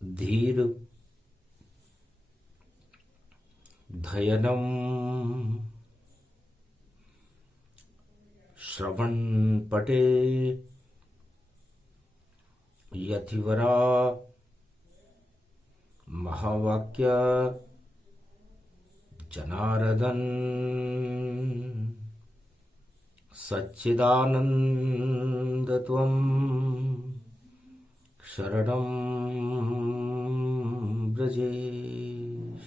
धीर धयनम श्रवण पटे यतिवरा महावाक्य जनार्दन सच्चिदानंद त्वं शरणं व्रजेश।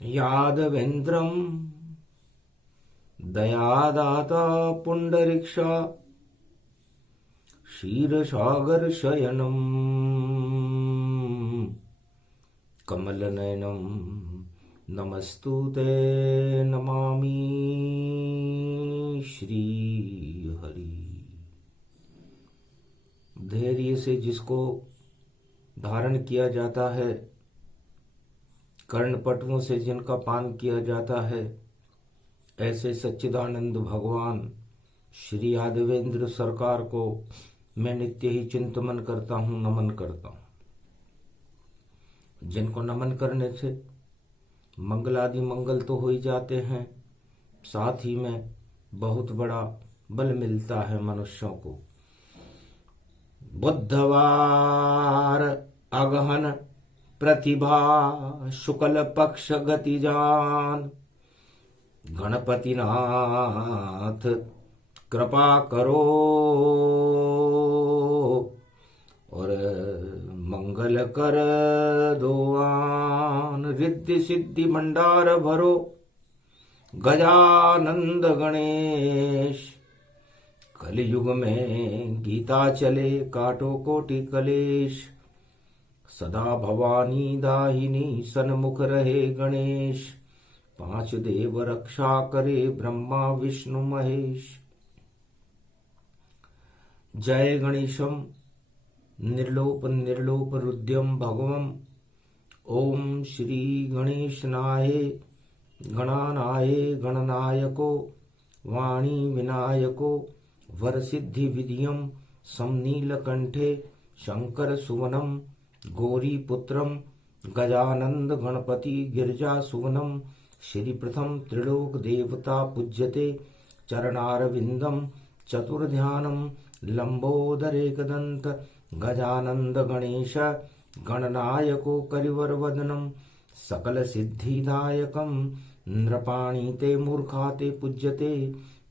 यादवेन्द्रं दयादाता पुंडरीक्षा क्षीरसागर शयनं कमलनयनं नमस्तुते नमामि श्री हरि। धैर्य से जिसको धारण किया जाता है, कर्णपटुओं से जिनका पान किया जाता है, ऐसे सच्चिदानंद भगवान श्री यादवेंद्र सरकार को मैं नित्य ही चिंतन करता हूँ, नमन करता हूँ। जिनको नमन करने से मंगलादि मंगल तो हो ही जाते हैं, साथ ही में बहुत बड़ा बल मिलता है मनुष्यों को। बुधवार अगहन प्रतिभा शुक्ल पक्ष गतिजान, गणपति नाथ कृपा करो और मंगल कर दोआन। रिद्धि सिद्धि भंडार भरो गजानंद गणेश, कलयुग में गीता चले काटो कोटि कलेश। सदा भवानी दाहिनी सन्मुख रहे गणेश, पांच देव रक्षा करे ब्रह्मा विष्णु महेश। जय गणेशम निर्लोप निर्लोप रुद्रम भगवम। ओम श्री गणेशनाय गणानाय गणनायको, वाणी विनायको वरसिद्धि विधियम। समनीलकंठे शंकर सुवनम, गौरीपुत्रम गजानंद गणपति गिरिजा सुवनम। श्री प्रथम त्रिलोक देवता पूज्यते, चरणारविंदम चतुर्ध्यानम। लंबोदर एकदंत गजानंद गणेश, गणनायको करिवर वदनम। सकल सिद्धिदायकम नृपाणीते मूर्खाते पूज्यते,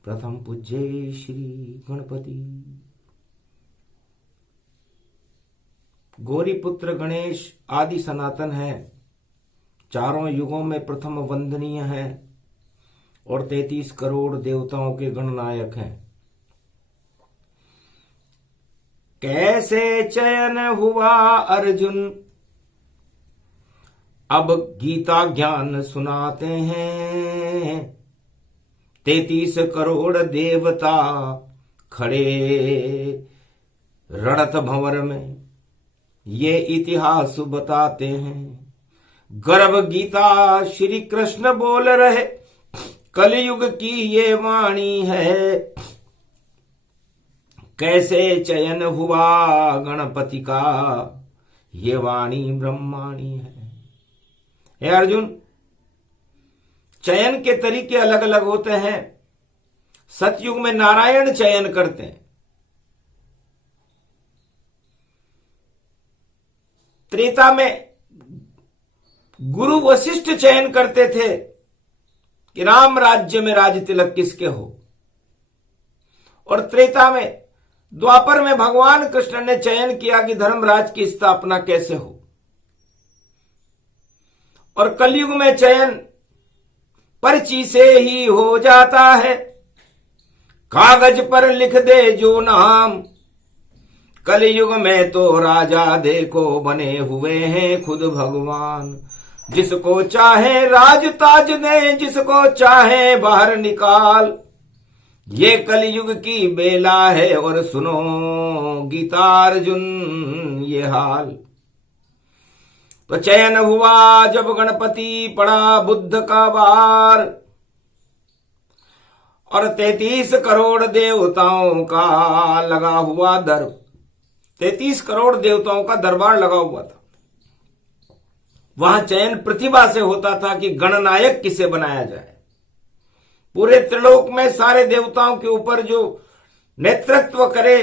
प्रथम पूज्ये श्री गणपति। गौरीपुत्र गणेश आदि सनातन है, चारों युगों में प्रथम वंदनीय है और 33 करोड़ देवताओं के गणनायक हैं। कैसे चयन हुआ अर्जुन, अब गीता ज्ञान सुनाते हैं। 33 करोड़ देवता खड़े रणत भंवर में, ये इतिहास बताते हैं। गर्भ गीता श्री कृष्ण बोल रहे, कलयुग की ये वाणी है। कैसे चयन हुआ गणपति का, ये वाणी ब्रह्माणी है। हे अर्जुन, चयन के तरीके अलग अलग होते हैं। सतयुग में नारायण चयन करते हैं, त्रेता में गुरु वशिष्ठ चयन करते थे कि राम राज्य में राज तिलक किसके हो, और त्रेता में द्वापर में भगवान कृष्ण ने चयन किया कि धर्मराज की स्थापना कैसे हो, और कलयुग में चयन पर्ची से ही हो जाता है। कागज पर लिख दे जो नाम, कलयुग में तो राजा देखो बने हुए हैं खुद भगवान। जिसको चाहे राज ताज दे, जिसको चाहे बाहर निकाल, ये कलयुग की बेला है और सुनो गीता अर्जुन ये हाल। तो चयन हुआ जब गणपति पड़ा बुद्ध का बार, और 33 करोड़ देवताओं का लगा हुआ दर। 33 करोड़ देवताओं का दरबार लगा हुआ था। वहां चयन प्रतिभा से होता था कि गणनायक किसे बनाया जाए। पूरे त्रिलोक में सारे देवताओं के ऊपर जो नेतृत्व करे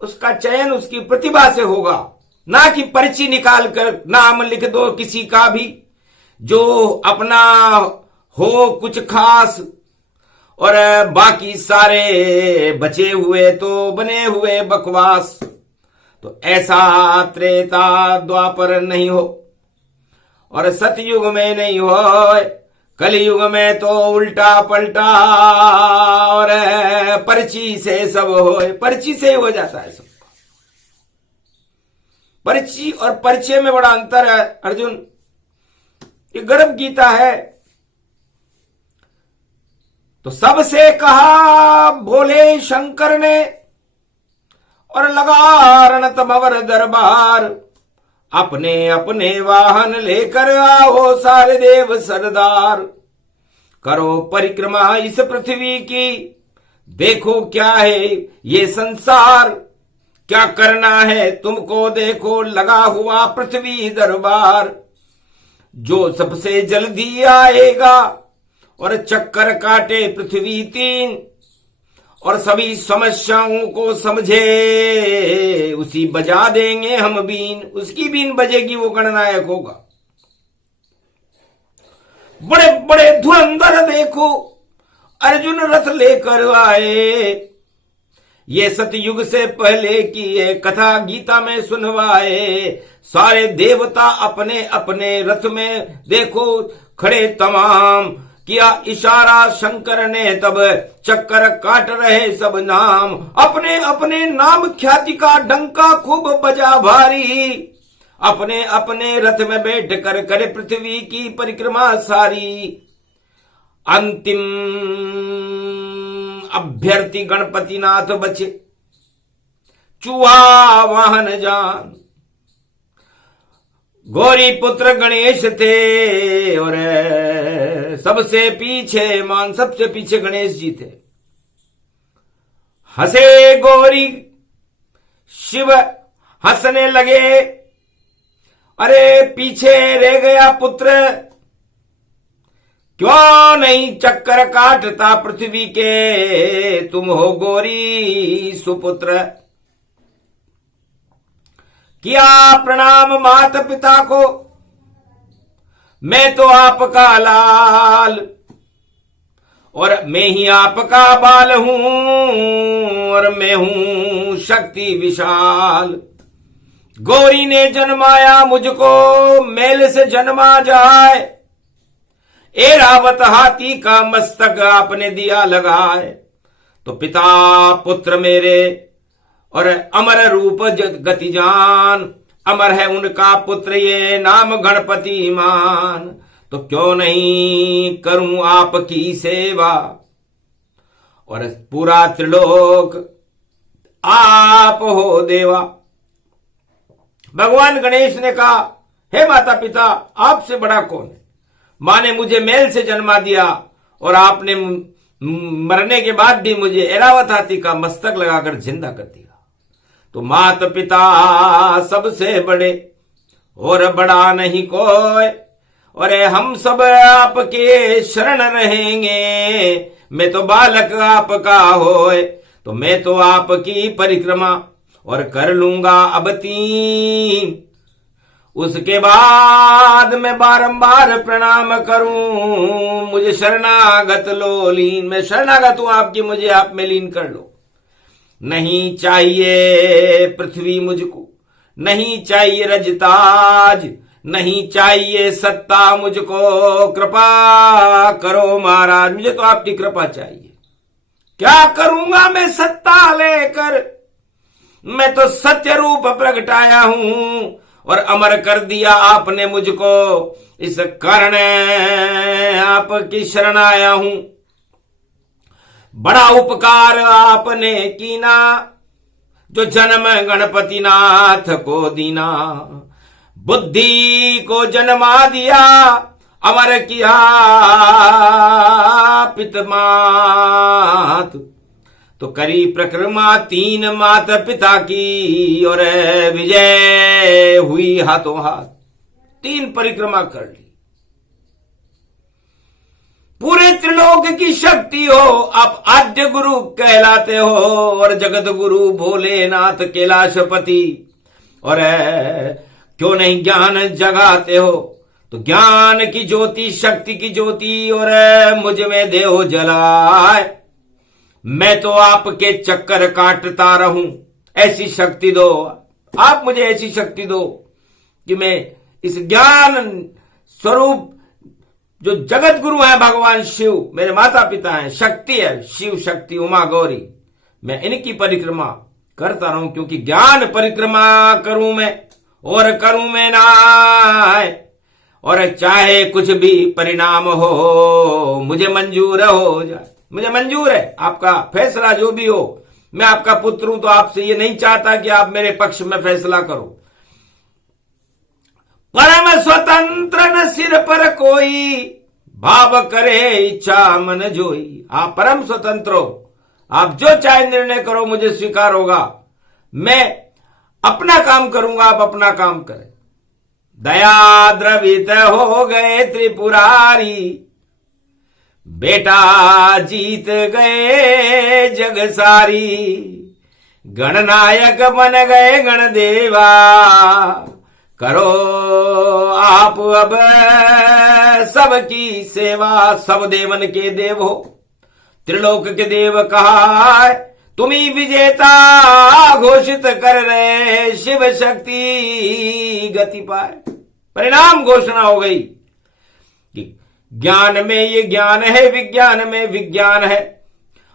उसका चयन उसकी प्रतिभा से होगा, ना कि पर्ची निकाल कर नाम लिख दो किसी का भी जो अपना हो कुछ खास और बाकी सारे बचे हुए तो बने हुए बकवास। तो ऐसा त्रेता द्वापर नहीं हो और सतयुग में नहीं हो, कलयुग में तो उल्टा पलटा और पर्ची से सब हो, पर्ची से ही हो जाता है सब। पर्ची और परिचय में बड़ा अंतर है अर्जुन। ये गर्भ गीता है। तो सबसे कहा बोले शंकर ने और लगा रणतमवर दरबार, अपने अपने वाहन लेकर आओ सारे देव सरदार, करो परिक्रमा इस पृथ्वी की, देखो क्या है ये संसार, क्या करना है तुमको देखो लगा हुआ पृथ्वी दरबार, जो सबसे जल्दी आएगा और चक्कर काटे पृथ्वी 3 और सभी समस्याओं को समझे उसी बजा देंगे हम बीन, उसकी बीन बजेगी वो गणनायक होगा। बड़े बड़े धुरंधर देखो अर्जुन रथ लेकर आए, ये सतयुग से पहले की ये कथा गीता में सुनवाए, सारे देवता अपने अपने रथ में देखो खड़े तमाम, किया इशारा शंकर ने तब चक्कर काट रहे सब नाम, अपने अपने नाम ख्याति का डंका खूब बजा भारी, अपने अपने रथ में बैठ कर करे पृथ्वी की परिक्रमा सारी। अंतिम अभ्यर्थी गणपति नाथ बचे, चूहा वाहन जान, गौरी पुत्र गणेश थे और सबसे पीछे मान, सबसे पीछे गणेश जी थे। हंसे गौरी शिव हंसने लगे, अरे पीछे रह गया पुत्र, क्यों नहीं चक्कर काटता पृथ्वी के, तुम हो गौरी सुपुत्र। किया प्रणाम माता पिता को, मैं तो आपका लाल और मैं ही आपका बाल हूं और मैं हूं शक्ति विशाल। गौरी ने जन्माया मुझको मेल से जन्मा जाए, एरावत हाथी का मस्तक आपने दिया लगाए। तो पिता पुत्र मेरे और अमर रूप गति जान, अमर है उनका पुत्र ये नाम गणपति मान। तो क्यों नहीं करूं आपकी सेवा और पूरा त्रिलोक आप हो देवा। भगवान गणेश ने कहा, हे माता पिता आपसे बड़ा कौन है, मां ने मुझे मेल से जन्मा दिया और आपने मरने के बाद भी मुझे एरावत हाथी का मस्तक लगाकर जिंदा कर दिया। तो माता पिता सबसे बड़े और बड़ा नहीं कोई, और हम सब आपके शरण रहेंगे, मैं तो बालक आपका होए। तो मैं तो आपकी परिक्रमा और कर लूंगा अब 3, उसके बाद मैं बारंबार प्रणाम करूं, मुझे शरणागत लो लीन, मैं शरणागत हूं आपकी, मुझे आप में लीन कर लो। नहीं चाहिए पृथ्वी मुझको, नहीं चाहिए रजताज, नहीं चाहिए सत्ता मुझको, कृपा करो महाराज, मुझे तो आपकी कृपा चाहिए। क्या करूंगा मैं सत्ता लेकर, मैं तो सत्य रूप प्रगटाया हूं और अमर कर दिया आपने मुझको, इस कारण आपकी शरण आया हूं। बड़ा उपकार आपने कीना, जो जन्म गणपति नाथ को दीना, बुद्धि को जन्मा दिया, अमर किया पितमात। तो करी परिक्रमा 3 माता पिता की और विजय हुई हाथों हाथ। 3 परिक्रमा कर ली। पूरे त्रिलोक की शक्ति हो, आप आद्य गुरु कहलाते हो और जगत गुरु भोलेनाथ कैलाशपति। और क्यों नहीं ज्ञान जगाते हो, तो ज्ञान की ज्योति, शक्ति की ज्योति और मुझ में देहो जलाए। मैं तो आपके चक्कर काटता रहूं, ऐसी शक्ति दो आप मुझे, ऐसी शक्ति दो कि मैं इस ज्ञान स्वरूप जो जगत गुरु है भगवान शिव, मेरे माता पिता हैं, शक्ति है शिव शक्ति उमा गौरी, मैं इनकी परिक्रमा करता रहूं। क्योंकि ज्ञान परिक्रमा करूं मैं और करूं मैं नाय, और चाहे कुछ भी परिणाम हो मुझे मंजूर हो जाए। मुझे मंजूर है, आपका फैसला जो भी हो। मैं आपका पुत्र हूं तो आपसे ये नहीं चाहता कि आप मेरे पक्ष में फैसला करो। परम स्वतंत्र न सिर पर कोई, भाव करे इच्छा मन जोई। आप परम स्वतंत्र हो, आप जो चाहे निर्णय करो, मुझे स्वीकार होगा। मैं अपना काम करूंगा, आप अपना काम करें। दया द्रवित हो गए त्रिपुरारी, बेटा जीत गए जग सारी। गणनायक बन गए गणदेवा, करो आप अब सबकी सेवा। सब देवन के देव हो, त्रिलोक के देव कहा, तुम्ही विजेता घोषित कर रहे, शिव शक्ति गति पाए। परिणाम घोषणा हो गई कि ज्ञान में ये ज्ञान है, विज्ञान में विज्ञान है,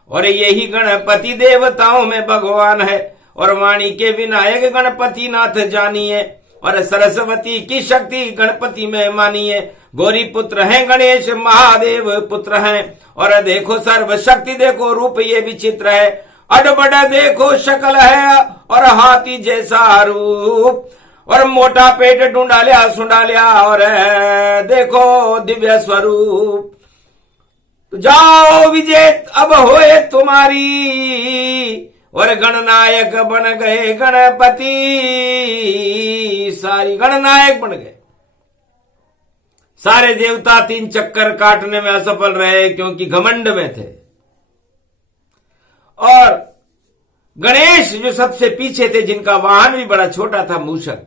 और यही गणपति देवताओं में भगवान है। और वाणी के विनायक गणपति नाथ जानिए, और सरस्वती की शक्ति गणपति में मानिए। गौरी पुत्र हैं गणेश, महादेव पुत्र हैं। और देखो सर्व शक्ति, देखो रूप ये विचित्र है, अडबड देखो शक्ल है और हाथी जैसा रूप, और मोटा पेट ढूंढालिया सुंडालिया, और देखो दिव्य स्वरूप। तो जाओ विजय अब होए तुम्हारी, और गणनायक बन गए गणपति सारी। गणनायक बन गए सारे देवता। 3 चक्कर काटने में असफल रहे क्योंकि घमंड में थे। और गणेश जो सबसे पीछे थे, जिनका वाहन भी बड़ा छोटा था, मूषक,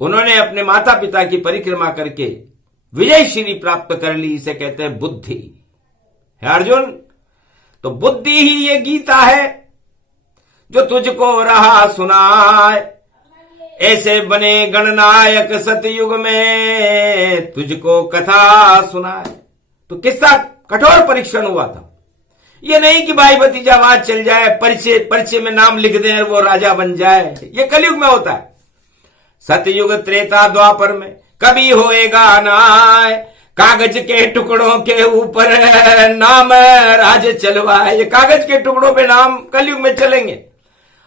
उन्होंने अपने माता पिता की परिक्रमा करके विजय श्री प्राप्त कर ली। इसे कहते हैं बुद्धि। है अर्जुन, तो बुद्धि ही ये गीता है जो तुझको रहा सुनाए। ऐसे बने गणनायक सतयुग में, तुझको कथा सुनाए। तो किसका कठोर परीक्षण हुआ था। ये नहीं कि भाई भतीजावाद चल जाए, परिचय में नाम लिख दें और वो राजा बन जाए। ये कलयुग में होता है। सतयुग त्रेता द्वापर में कभी होएगा नाय, कागज के टुकड़ों के ऊपर नाम राज चलवाए। ये कागज के टुकड़ों पे नाम कलयुग में चलेंगे।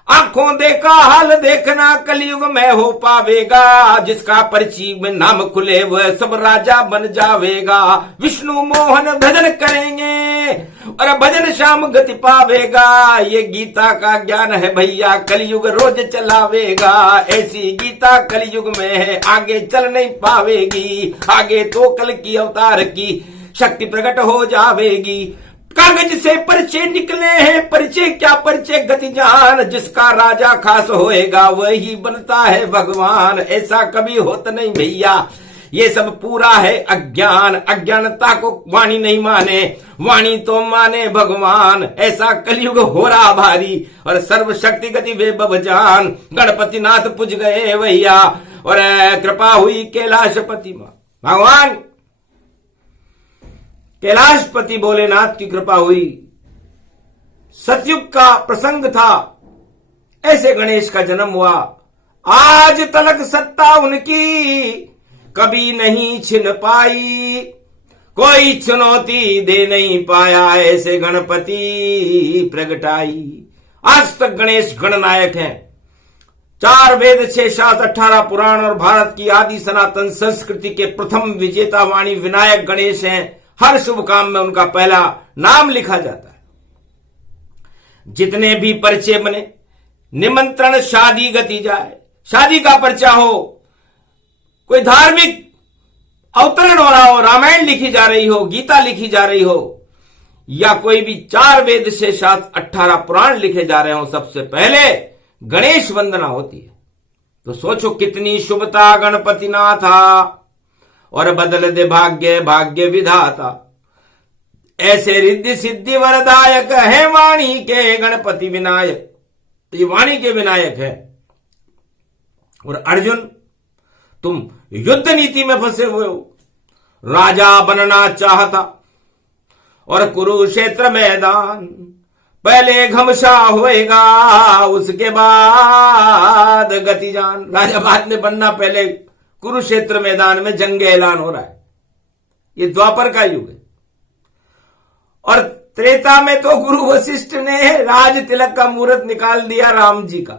आंखों देखा हाल देखना कलयुग में हो पावेगा, जिसका पर्ची में नाम खुले वह सब राजा बन जावेगा। विष्णु मोहन भजन करेंगे और भजन श्याम गति पावेगा। ये गीता का ज्ञान है भैया, कलयुग रोज चलावेगा। ऐसी गीता कलयुग में है, आगे चल नहीं पावेगी। आगे तो कल की अवतार की शक्ति प्रकट हो जावेगी। कागज से परिचय निकले हैं, परिचय क्या परिचय गति जान। जिसका राजा खास होएगा वही बनता है भगवान। ऐसा कभी होता नहीं भैया, ये सब पूरा है अज्ञान। अज्ञानता को वाणी नहीं माने, वाणी तो माने भगवान। ऐसा कलयुग हो रहा भारी, और सर्व शक्ति गति वैभव जान। गणपति नाथ पूज गए भैया, और कृपा हुई कैलाशपति मां। भगवान कैलाशपति भोलेनाथ की कृपा हुई। सतयुग का प्रसंग था, ऐसे गणेश का जन्म हुआ। आज तलक सत्ता उनकी कभी नहीं छिन पाई, कोई चुनौती दे नहीं पाया ऐसे गणपति प्रगटाई। आज तक गणेश गणनायक हैं। 4 वेद 6 शास्त्र 18 पुराण और भारत की आदि सनातन संस्कृति के प्रथम विजेता वाणी विनायक गणेश हैं। हर शुभ काम में उनका पहला नाम लिखा जाता है। जितने भी पर्चे बने, निमंत्रण शादी गति जाए, शादी का पर्चा हो, कोई धार्मिक अवतरण हो रहा हो, रामायण लिखी जा रही हो, गीता लिखी जा रही हो, या कोई भी 4 वेद से शास्त्र 18 पुराण लिखे जा रहे हो, सबसे पहले गणेश वंदना होती है। तो सोचो कितनी शुभता गणपति नाथा, और बदल दे भाग्य भाग्य विधाता। ऐसे रिद्धि सिद्धि वरदायक है वाणी के गणपति विनायक। तो ये वाणी के विनायक है। और अर्जुन, तुम युद्ध नीति में फंसे हुए हो, राजा बनना चाहता, और कुरुक्षेत्र मैदान पहले घमसा होएगा, उसके बाद गति जान। राजा बाद में बनना, पहले कुरुक्षेत्र मैदान में जंग ऐलान हो रहा है। ये द्वापर का युग है। और त्रेता में तो गुरु वशिष्ठ ने राज तिलक का मुहूर्त निकाल दिया राम जी का,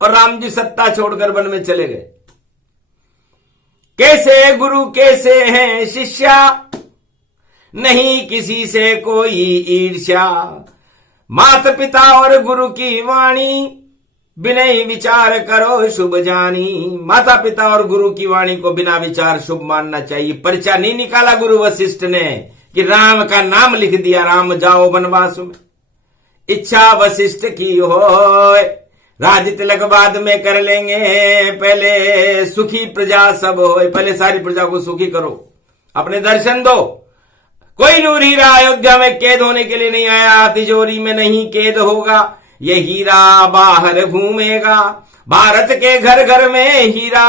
और राम जी सत्ता छोड़कर वन में चले गए। कैसे गुरु कैसे हैं शिष्या, नहीं किसी से कोई ईर्ष्या। माता पिता और गुरु की वाणी, बिना विचार करो शुभ जानी। माता पिता और गुरु की वाणी को बिना विचार शुभ मानना चाहिए। पर्चा नहीं निकाला गुरु वशिष्ठ ने कि राम का नाम लिख दिया, राम जाओ वनवास में। इच्छा वशिष्ठ की हो, राज तिलक बाद में कर लेंगे, पहले सुखी प्रजा सब हो, पहले सारी प्रजा को सुखी करो, अपने दर्शन दो। कोई नूर हीरा अयोध्या में कैद होने के लिए नहीं आया, तिजोरी में नहीं कैद होगा, ये हीरा बाहर घूमेगा। भारत के घर घर में हीरा,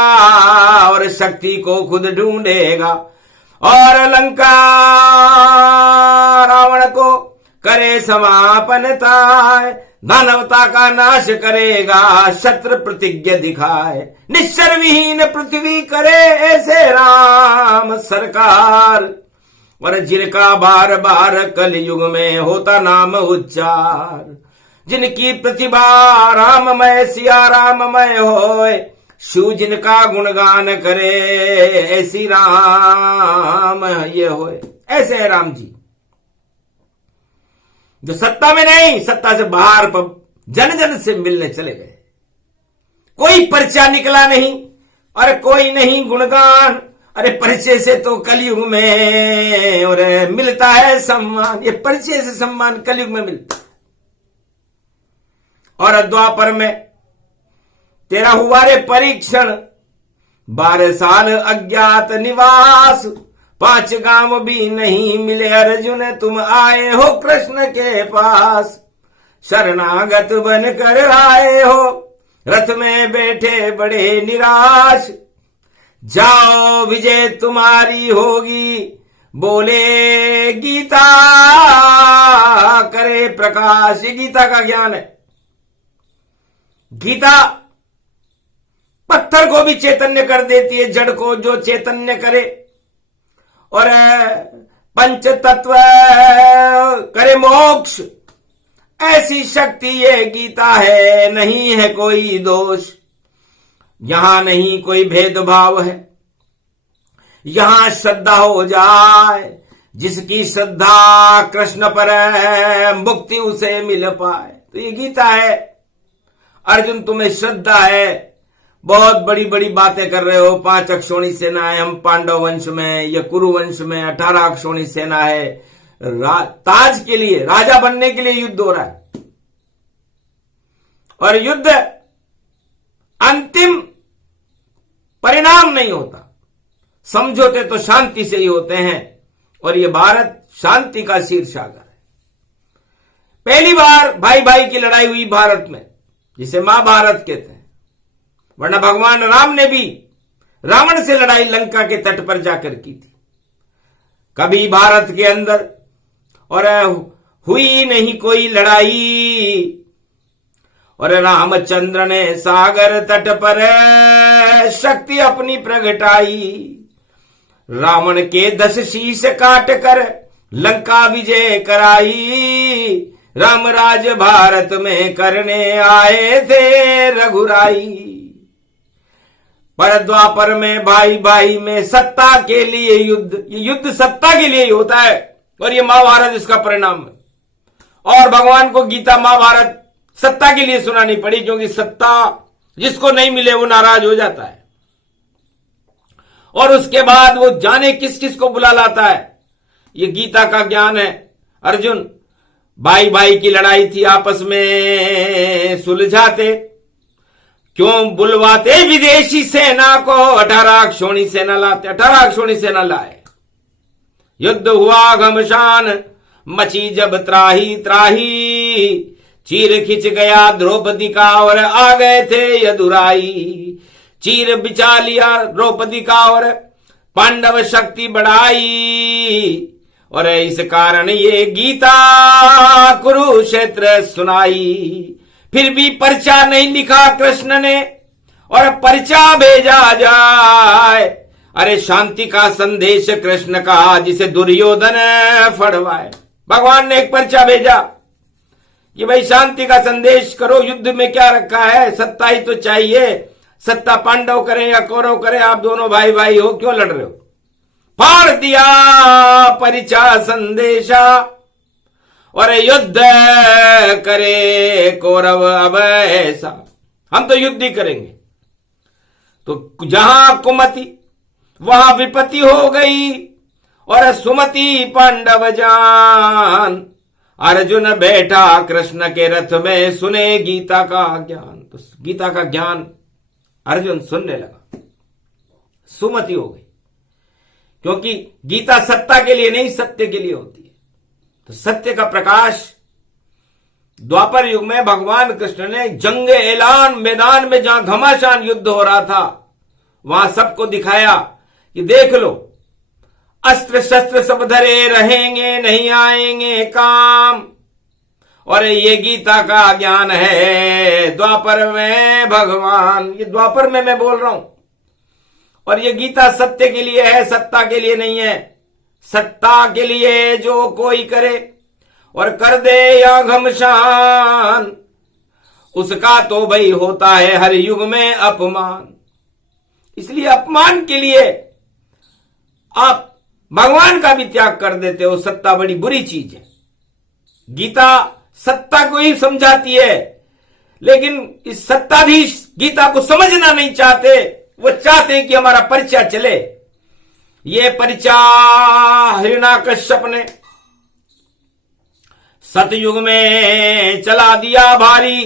और शक्ति को खुद ढूंढेगा। और लंका रावण को करे समापनता, दानवता का नाश करेगा, शत्रु प्रतिज्ञा दिखाए। निश्चर विहीन पृथ्वी करे ऐसे राम सरकार, और जिनका बार बार कलयुग में होता नाम उच्चार। जिनकी प्रतिभा राममय सिया राममय होए, शिव जिनका गुणगान करे ऐसी राम ये होए। ऐसे है राम जी, जो सत्ता में नहीं, सत्ता से बाहर जन जन से मिलने चले गए। कोई पर्चा निकला नहीं, और कोई नहीं गुणगान। अरे परिचय से तो कलयुग में और मिलता है सम्मान, ये परिचय से सम्मान कलयुग में मिलता है। और द्वापर में तेरा हुआ रे परीक्षण, 12 साल अज्ञात निवास। 5 गांव भी नहीं मिले अर्जुन, तुम आए हो कृष्ण के पास। शरणागत बनकर आए हो, रथ में बैठे बड़े निराश। जाओ विजय तुम्हारी होगी, बोले गीता करे प्रकाश। ये गीता का ज्ञान है। गीता पत्थर को भी चैतन्य कर देती है, जड़ को जो चैतन्य करे। और पंच तत्व करे मोक्ष, ऐसी शक्ति ये गीता है, नहीं है कोई दोष। यहां नहीं कोई भेदभाव है, यहां श्रद्धा हो जाए। जिसकी श्रद्धा कृष्ण पर है, मुक्ति उसे मिल पाए। तो ये गीता है। अर्जुन तुम्हें श्रद्धा है, बहुत बड़ी बड़ी बातें कर रहे हो। 5 अक्षौणी सेना है, हम पांडव वंश में या कुरु वंश में 18 अक्षौणी सेना है। ताज के लिए, राजा बनने के लिए युद्ध हो रहा है। और युद्ध अंतिम परिणाम नहीं होता, समझौते तो शांति से ही होते हैं। और ये भारत शांति का क्षीर सागर है। पहली बार भाई भाई की लड़ाई हुई भारत में, जिसे महाभारत कहते हैं। वरना भगवान राम ने भी रावण से लड़ाई लंका के तट पर जाकर की थी। कभी भारत के अंदर और हुई नहीं कोई लड़ाई। और रामचंद्र ने सागर तट पर शक्ति अपनी प्रगटाई। रावण के 10 शीश काट कर लंका विजय कराई। रामराज भारत में करने आए थे रघुराई। पर द्वापर में भाई भाई में सत्ता के लिए युद्ध, ये युद्ध सत्ता के लिए ही होता है। और ये महाभारत इसका परिणाम है। और भगवान को गीता महाभारत सत्ता के लिए सुनानी पड़ी, क्योंकि सत्ता जिसको नहीं मिले वो नाराज हो जाता है और उसके बाद वो जाने किस किस को बुला लाता है। ये गीता का ज्ञान है। अर्जुन, भाई भाई की लड़ाई थी, आपस में सुलझाते, क्यों बुलवाते विदेशी सेना को, 18 अक्षौणी सेना लाते, 18 अक्षौणी सेना लाए। युद्ध हुआ घमसान, मची जब त्राही त्राही, चीर खिंच गया द्रौपदी का और आ गए थे यदुराई। चीर बिछा लिया द्रौपदी का और पांडव शक्ति बढ़ाई, और इस कारण ये गीता कुरुक्षेत्र सुनाई। फिर भी पर्चा नहीं लिखा कृष्ण ने और पर्चा भेजा जाए, अरे शांति का संदेश कृष्ण का जिसे दुर्योधन फड़वाए। भगवान ने एक पर्चा भेजा कि भाई शांति का संदेश करो, युद्ध में क्या रखा है, सत्ता ही तो चाहिए। सत्ता पांडव करें या कौरव करें, आप दोनों भाई भाई हो, क्यों लड़ रहे हो। फाड़ दिया परिचा संदेशा और युद्ध करे कौरव अब ऐसा, हम तो युद्ध ही करेंगे। तो जहां कुमति वहां विपत्ति हो गई और सुमति पांडव जान। अर्जुन बैठा कृष्ण के रथ में, सुने गीता का ज्ञान। तो गीता का ज्ञान अर्जुन सुनने लगा, सुमति हो गई, क्योंकि गीता सत्ता के लिए नहीं सत्य के लिए होती है। तो सत्य का प्रकाश द्वापर युग में भगवान कृष्ण ने जंग ऐलान मैदान में जहां घमासान युद्ध हो रहा था वहां सबको दिखाया कि देख लो, अस्त्र शस्त्र सब धरे रहेंगे, नहीं आएंगे काम। और ये गीता का ज्ञान है द्वापर में भगवान, ये द्वापर में मैं बोल रहा हूं। और ये गीता सत्य के लिए है, सत्ता के लिए नहीं है। सत्ता के लिए जो कोई करे और कर दे या घमसान, उसका तो भाई होता है हर युग में अपमान। इसलिए अपमान के लिए आप भगवान का भी त्याग कर देते हो। सत्ता बड़ी बुरी चीज है। गीता सत्ता को ही समझाती है, लेकिन इस सत्ताधीश गीता को समझना नहीं चाहते। वो चाहते हैं कि हमारा परिचय चले। ये परिचय हिरण्याकश्यप ने सतयुग में चला दिया भारी।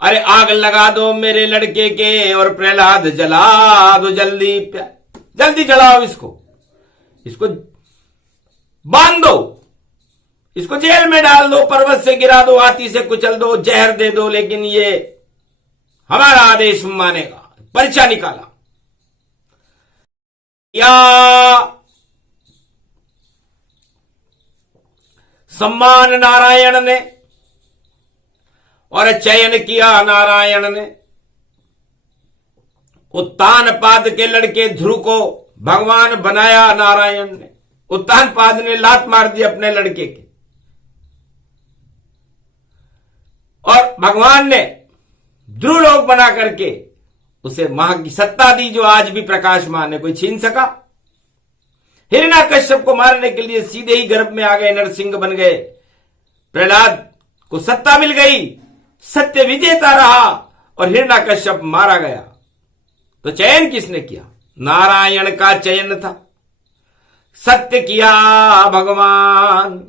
अरे आग लगा दो मेरे लड़के के और प्रहलाद जला दो, जल्दी जल्दी जलाओ इसको, इसको बांध दो, इसको जेल में डाल दो, पर्वत से गिरा दो, हाथी से कुचल दो, जहर दे दो, लेकिन ये हमारा आदेश मानेगा। पर्चा निकाला। या सम्मान नारायण ने और चयन किया नारायण ने। उत्तानपाद के लड़के ध्रुव को भगवान बनाया नारायण ने। उत्तानपाद ने लात मार दी अपने लड़के के, और भगवान ने ध्रुव लोक बना करके उसे मां की सत्ता दी, जो आज भी प्रकाशमान है, कोई छीन सका। हिरण्याकश्यप को मारने के लिए सीधे ही गर्भ में आ गए, नरसिंह बन गए। प्रहलाद को सत्ता मिल गई, सत्य विजेता रहा और हिरण्याकश्यप मारा गया। तो चयन किसने किया? नारायण का चयन था। सत्य किया भगवान।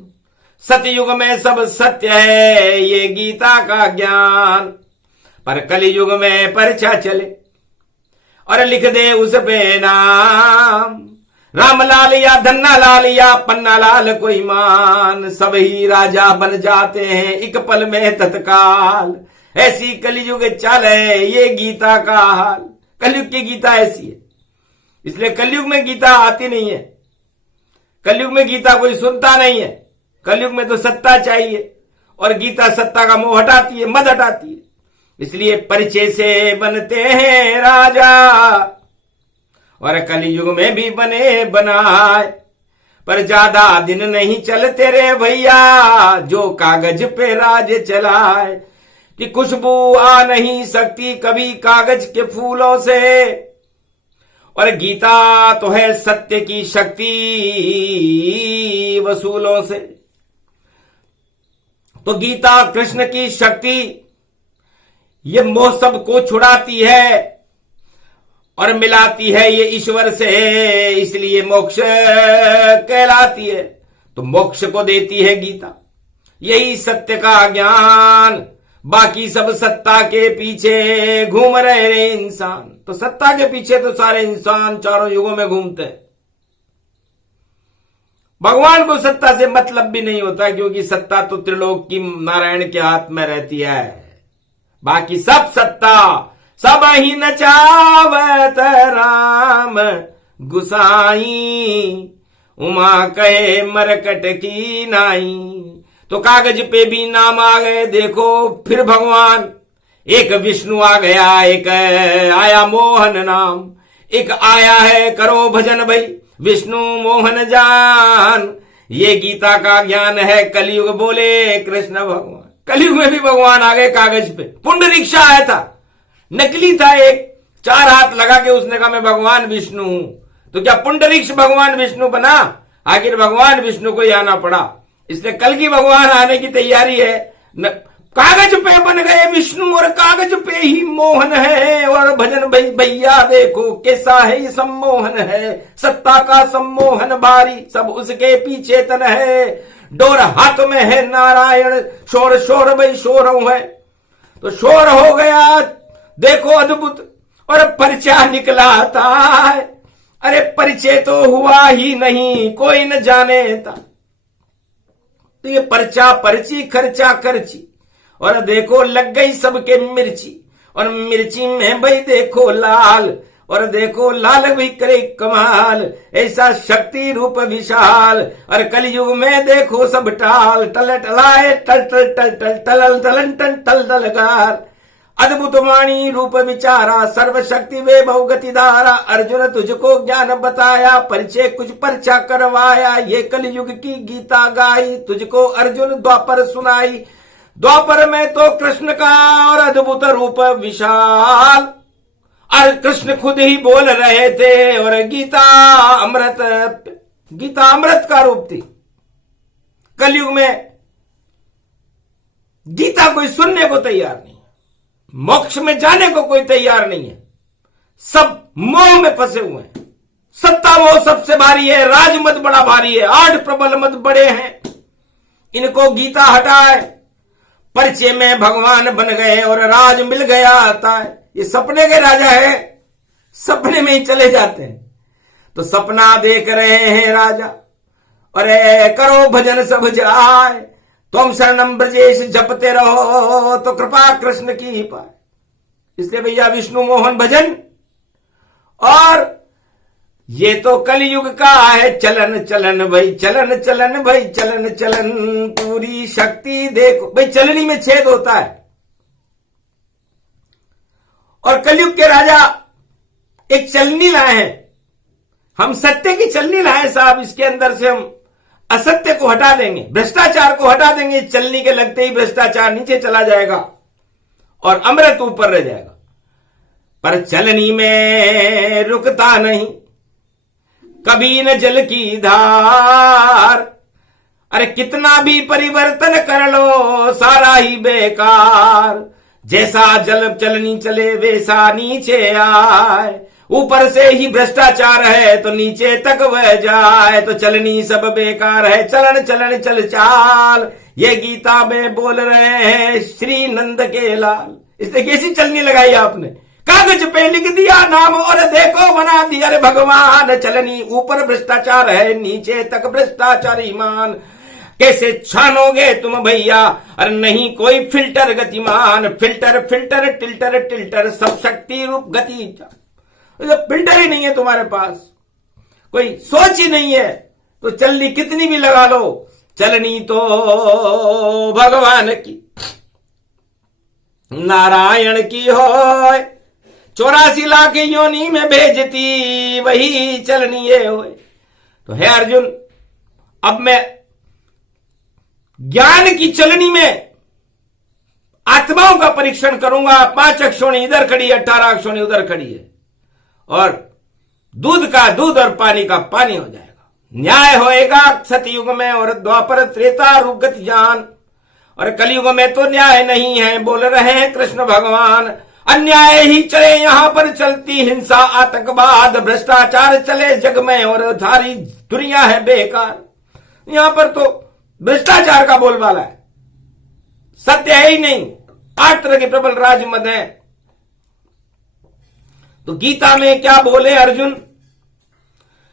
सतयुग में सब सत्य है, ये गीता का ज्ञान। पर कलयुग में पर्चा चले और लिख दे उस पे नाम। रामलाल या धन्नालाल या पन्नालाल कोई मान, सब ही राजा बन जाते हैं एक पल में तत्काल। ऐसी कलयुग चाल है, ये गीता का हाल। कलयुग की गीता ऐसी है, इसलिए कलयुग में गीता आती नहीं है। कलयुग में गीता कोई सुनता नहीं है। कलयुग में तो सत्ता चाहिए, और गीता सत्ता का मोह हटाती है, मद हटाती है। इसलिए परिचय से बनते हैं राजा, और कलयुग में भी बने बनाए। पर ज्यादा दिन नहीं चलते रे भैया, जो कागज पे राज चलाए। कि खुशबू आ नहीं सकती कभी कागज के फूलों से, और गीता तो है सत्य की शक्ति वसूलों से। तो गीता कृष्ण की शक्ति ये मोह सब को छुड़ाती है और मिलाती है ये ईश्वर से, इसलिए मोक्ष कहलाती है। तो मोक्ष को देती है गीता, यही सत्य का ज्ञान। बाकी सब सत्ता के पीछे घूम रहे इंसान। तो सत्ता के पीछे तो सारे इंसान चारों युगों में घूमते हैं। भगवान को सत्ता से मतलब भी नहीं होता, क्योंकि सत्ता तो त्रिलोक की नारायण के हाथ में रहती है। बाकी सब सत्ता सब ही नचावत राम गुसाई, उमा कहे मरकट की नाई। तो कागज पे भी नाम आ गए, देखो फिर भगवान। एक विष्णु आ गया, एक आया मोहन नाम, एक आया है करो भजन भाई विष्णु मोहन जान। ये गीता का ज्ञान है। कलयुग बोले कृष्ण भगवान। कलयुग में भी भगवान आ गए कागज पे। पुंडरीक्ष आया था, नकली था, एक 4 हाथ लगा के उसने कहा मैं भगवान विष्णु हूं। तो क्या पुंडरीक्ष भगवान विष्णु बना? आखिर भगवान विष्णु को ही आना पड़ा। इसलिए कल की भगवान आने की तैयारी है। कागज पे बन गए विष्णु और कागज पे ही मोहन है। और भजन भाई भैया देखो कैसा है ये सम्मोहन है। सत्ता का सम्मोहन भारी, सब उसके पीछे तन है। डोर हाथ में है नारायण, शोर शोर भाई शोर है। तो शोर हो गया, देखो अद्भुत। और पर्चा निकला था, अरे परिचय तो हुआ ही नहीं, कोई न जाने था। तो ये पर्चा पर्ची खर्चा खर्ची, और देखो लग गई सबके मिर्ची। और मिर्ची में भाई देखो लाल, और देखो लाल भी करे कमाल। ऐसा शक्ति रूप विशाल, और कलयुग में देखो सब टाल टल टलाए टल टल टल टल टल टलन टल टल टलगार। अद्भुत वाणी रूप विचारा, सर्वशक्ति वे बहुगति धारा। अर्जुन तुझको ज्ञान बताया, परिचय कुछ पर्चा करवाया। ये कलयुग की गीता गाई, तुझको अर्जुन द्वापर सुनाई। द्वापर में तो कृष्ण का और अद्भुत रूप विशाल, और कृष्ण खुद ही बोल रहे थे। और गीता अमृत का रूप थी। कलयुग में गीता कोई सुनने को तैयार नहीं, मोक्ष में जाने को कोई तैयार नहीं है। सब मोह में फंसे हुए हैं। सत्ता मोह सबसे भारी है, राजमत बड़ा भारी है, 8 प्रबल मत बड़े हैं। इनको गीता हटाए, परिचय में भगवान बन गए और राज मिल गया आता है। ये सपने के राजा है, सपने में ही चले जाते हैं। तो सपना देख रहे हैं राजा, अरे करो भजन सब जाए। तुम शरणम ब्रजेश जपते रहो, तो कृपा कृष्ण की ही पाए। इसलिए भैया विष्णु मोहन भजन। और ये तो कलयुग का है चलन चलन भाई, चलन चलन भाई, चलन चलन पूरी शक्ति देखो भाई। चलनी में छेद होता है। और कलयुग के राजा एक चलनी लाए हैं। हम सत्य की चलनी लाए साहब। इसके अंदर से हम असत्य को हटा देंगे, भ्रष्टाचार को हटा देंगे। चलनी के लगते ही भ्रष्टाचार नीचे चला जाएगा और अमृत ऊपर रह जाएगा। पर चलनी में रुकता नहीं, कभी न जल की धार। अरे कितना भी परिवर्तन कर लो, सारा ही बेकार। जैसा जल चलनी चले वैसा नीचे आए। ऊपर से ही भ्रष्टाचार है तो नीचे तक वह जाए। तो चलनी सब बेकार है, चलन चलन चल चाल। ये गीता में बोल रहे हैं श्री नंद के लाल। इसलिए कैसी चलनी लगाई आपने? कागज पे लिख दिया नाम और देखो बना दिया। अरे भगवान चलनी, ऊपर भ्रष्टाचार है, नीचे तक भ्रष्टाचार ईमान। कैसे छानोगे तुम भैया? अरे नहीं कोई फिल्टर गतिमान। फिल्टर फिल्टर टिल्टर टिल्टर, सब शक्ति रूप गति। फिल्टर ही नहीं है तुम्हारे पास, कोई सोच ही नहीं है, तो चलनी कितनी भी लगा लो, चलनी तो भगवान की नारायण की हो। 84 लाख योनि में भेजती वही चलनी ये हो। तो है अर्जुन, अब मैं ज्ञान की चलनी में आत्माओं का परीक्षण करूंगा। 5 अक्षोणी इधर खड़ी है, 18 अक्षोणी उधर खड़ी है। और दूध का दूध और पानी का पानी हो जाएगा। न्याय होएगा सतयुग में और द्वापर त्रेता रुगत ज्ञान। और कलयुग में तो न्याय नहीं है, बोल रहे हैं कृष्ण भगवान। अन्याय ही चले, यहां पर चलती हिंसा, आतंकवाद, भ्रष्टाचार चले जग में, और सारी दुनिया है बेकार। यहां पर तो भ्रष्टाचार का बोलबाला है, सत्य है ही नहीं। 8 तरह के प्रबल राजमद है। तो गीता में क्या बोले अर्जुन?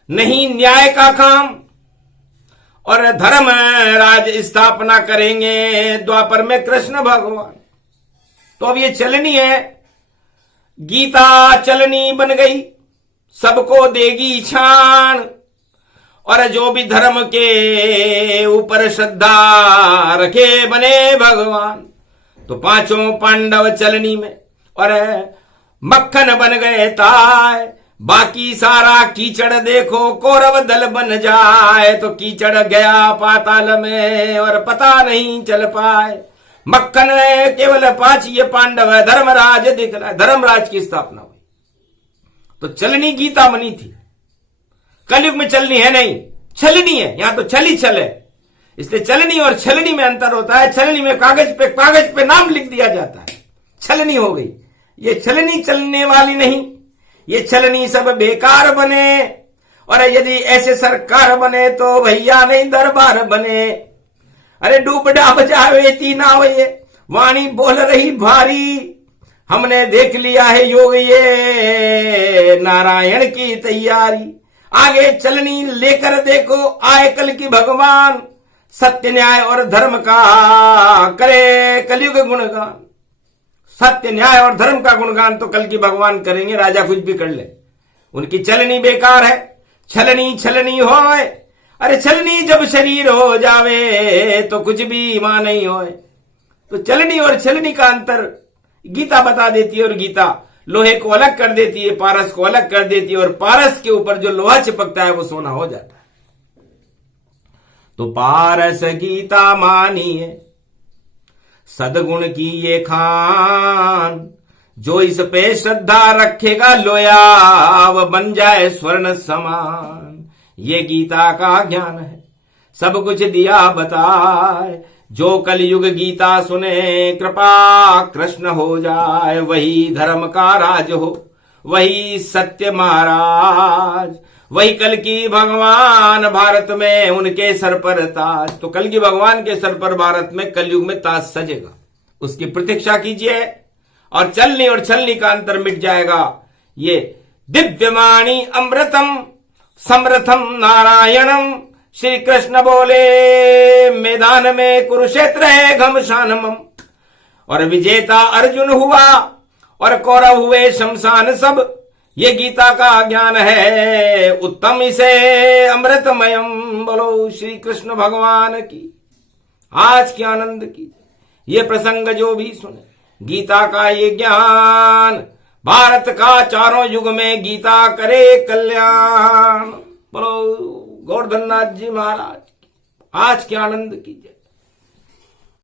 नहीं न्याय का काम और धर्म राज स्थापना करेंगे द्वापर में कृष्ण भगवान। तो अब ये चलनी है, गीता चलनी बन गई, सबको देगी छान। और जो भी धर्म के ऊपर श्रद्धा रखे बने भगवान। तो 5 पांडव चलनी में और मक्खन बन गए ताय। बाकी सारा कीचड़ देखो कौरव दल बन जाए। तो कीचड़ गया पाताल में और पता नहीं चल पाए। मक्खन में केवल 5 ये पांडव है, धर्मराज दिख रहा है, धर्मराज की स्थापना हुई। तो चलनी गीता बनी थी। कलयुग में चलनी है नहीं, छलनी है। यहां तो छली छल है, इसलिए चलनी और छलनी में अंतर होता है। छलनी में कागज पे नाम लिख दिया जाता है, छलनी हो गई। ये छलनी चलने वाली नहीं, ये छलनी सब बेकार बने। और यदि ऐसे सरकार बने तो भैया नहीं दरबार बने। अरे डूब डाब जावे तीनाव, ये वाणी बोल रही भारी। हमने देख लिया है योग, ये नारायण की तैयारी। आगे चलनी लेकर देखो आए कल की भगवान। सत्य न्याय और धर्म का करे कलयुग गुणगान। सत्य न्याय और धर्म का गुणगान तो कल की भगवान करेंगे, राजा कुछ भी कर ले। उनकी चलनी बेकार है, छलनी छलनी होए। अरे छलनी जब शरीर हो जावे तो कुछ भी मां नहीं होए। तो चलनी और छलनी का अंतर गीता बता देती है। और गीता लोहे को अलग कर देती है, पारस को अलग कर देती है। और पारस के ऊपर जो लोहा चिपकता है वो सोना हो जाता है। तो पारस गीता मानिए, सदगुण की ये खान। जो इस पे श्रद्धा रखेगा लोया वह बन जाए स्वर्ण समान। ये गीता का ज्ञान है, सब कुछ दिया बताए। जो कलयुग गीता सुने कृपा कृष्ण हो जाए। वही धर्म का राज हो, वही सत्य महाराज। वही कल की भगवान भारत में उनके सर पर ताज। तो कल की भगवान के सर पर भारत में कलयुग में ताज सजेगा, उसकी प्रतीक्षा कीजिए। और चलनी और छलनी का अंतर मिट जाएगा। ये दिव्यवाणी अमृतम समृथम नारायणम। श्री कृष्ण बोले मैदान में कुरुक्षेत्र है घमशानम। और विजेता अर्जुन हुआ और कौरव हुए शमशान सब। ये गीता का ज्ञान है उत्तम, इसे अमृतमयम। बोलो श्री कृष्ण भगवान की। आज के आनंद की ये प्रसंग जो भी सुने, गीता का ये ज्ञान भारत का चारों युग में गीता करे कल्याण। बोलो गोवर्धन नाथ जी महाराज आज के आनंद की जय।